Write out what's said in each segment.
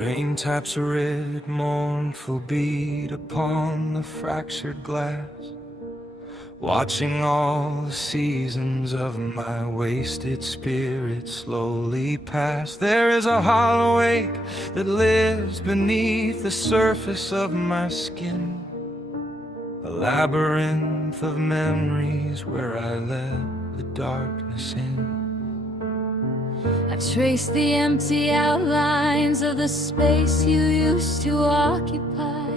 Rain taps a red, mournful bead upon the fractured glass, watching all the seasons of my wasted spirit slowly pass. There is a hollow ache that lives beneath the surface of my skin, a labyrinth of memories where I let the darkness in. I trace the empty outlines of the space you used to occupy,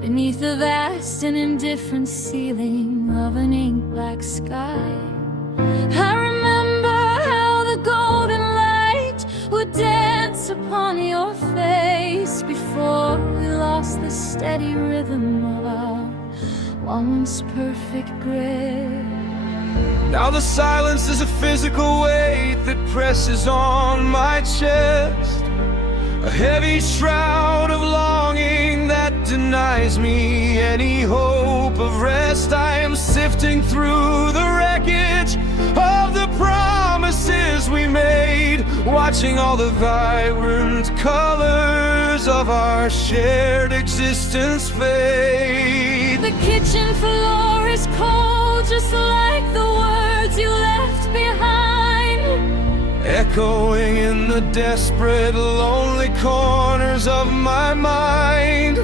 beneath the vast and indifferent ceiling of an ink-black sky. I remember how the golden light would dance upon your face before we lost the steady rhythm of our once perfect grip. Now the silence is a physical weight that presses on my chest, a heavy shroud of longing that denies me any hope of rest. I am sifting through the wreckage of the promises we made, watching all the vibrant colors of our shared existence fade. The kitchen floor is cold, just like the words you left behind, echoing in the desperate, lonely corners of my mind.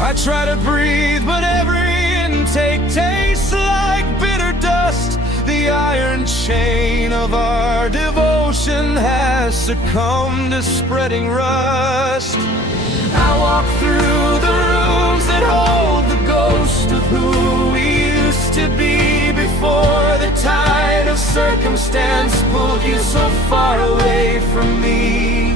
I try to breathe, but every intake tastes like bitter dust. The iron chain of our devotion has succumbed to spreading rust. I walk through the rooms that hold the ghost of who we used to be before the tide of circumstance pulled you so far away from me.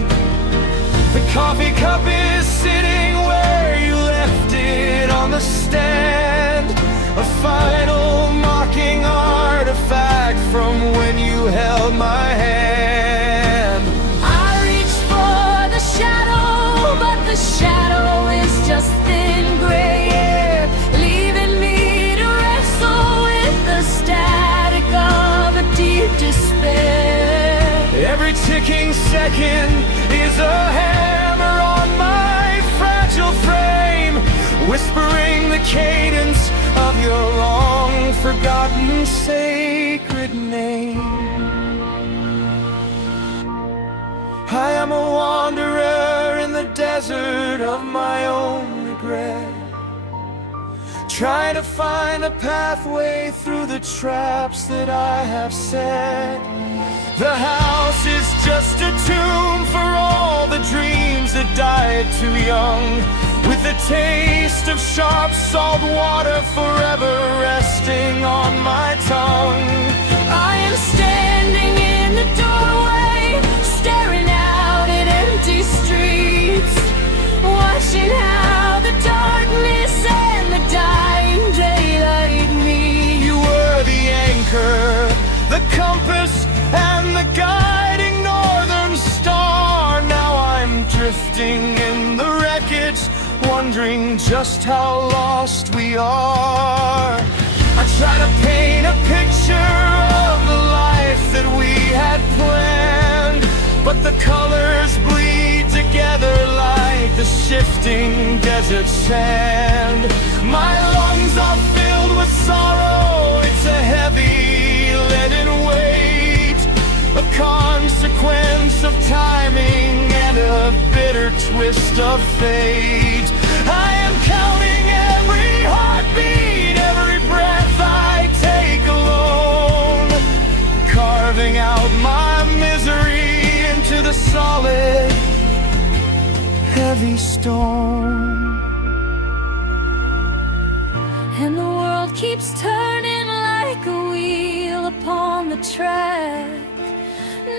The coffee cup is sitting where you left it on the stand, a final mocking artifact from when you held my hand. I reach for the shadow, but the shadow is just thin gray air, leaving me to wrestle with the static of a deep despair. Every ticking second is a hammer on my fragile frame, whispering the cadence of your long-forgotten sacred name. I am a wanderer in the desert of my own regret, trying to find a pathway through the traps that I have set. The house is just a tomb for all the dreams that died too young, with the taste of sharp salt water forever resting on my tongue. I am standing in the doorway, staring out at empty streets, watching how the darkness and the dying daylight meet. You were the anchor, the compass, and the guiding northern star. Now I'm drifting in the wreckage, wondering just how lost we are. I try to paint a picture of the life that we had planned, but the colors bleed together like the shifting desert sand. My lungs are filled with sorrow, it's a heavy leaden weight, a consequence of timing and a bitter twist of fate. I am counting every heartbeat, every breath I take alone, carving out my misery into the solid, heavy stone. And the world keeps turning like a wheel upon the track,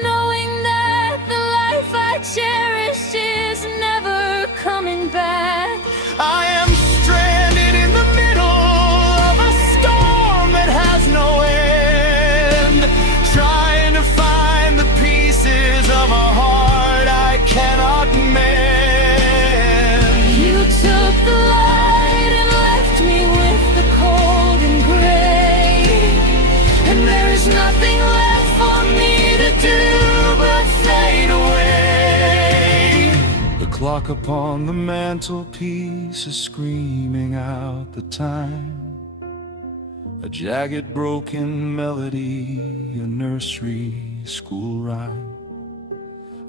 knowing that the life I cherished is never coming back. I am stranded in the middle of a storm that has no end, trying to find the pieces of a heart I cannot mend. You took the light and left me with the cold and gray, and there is nothing left for me clock upon the mantelpiece is screaming out the time. A jagged broken melody, a nursery school rhyme.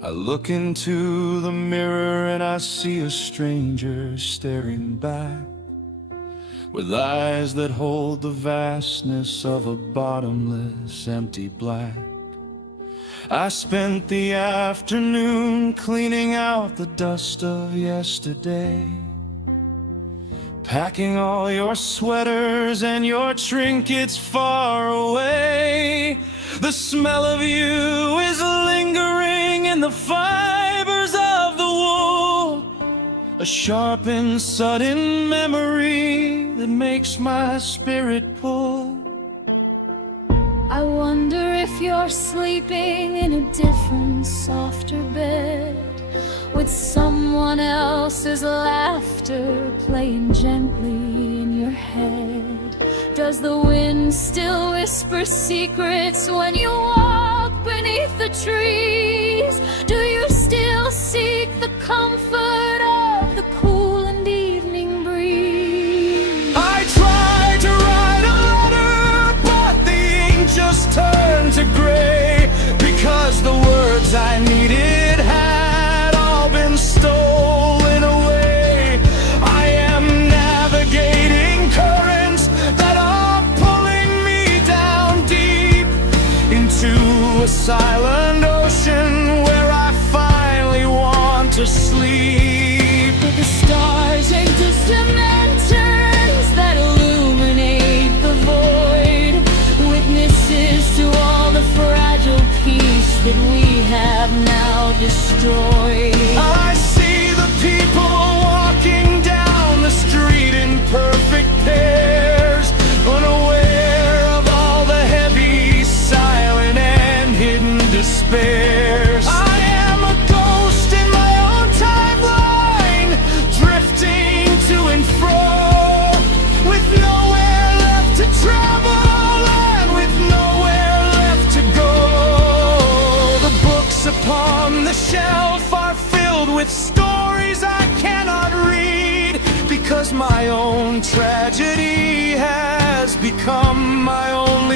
I look into the mirror and I see a stranger staring back, with eyes that hold the vastness of a bottomless empty black. I spent the afternoon cleaning out the dust of yesterday, packing all your sweaters and your trinkets far away. The smell of you is lingering in the fibers of the wool, a sharp and sudden memory that makes my spirit pull. I wonder if you're sleeping in a different, softer bed, with someone else's laughter playing gently in your head. Does the wind still whisper secrets when you walk beneath the trees? Do you still seek the comfort of the cool and evening breeze? I tried to write a letter, but the ink just turned to gray, because the words I needed had all been stolen away. I am navigating currents that are pulling me down deep into a silent ocean where I finally want to sleep. But the stars ain't just lanterns that illuminate the void, witnesses to all the fragile peace that we have now destroyed. I see the people walking down the street in perfect pairs, unaware of all the heavy, silent, and hidden despairs. I am a ghost in my own timeline, drifting to and fro, with nowhere left to travel and with nowhere left to go. The books upon the shelf are filled with stories I cannot read, because my own tragedy has become my own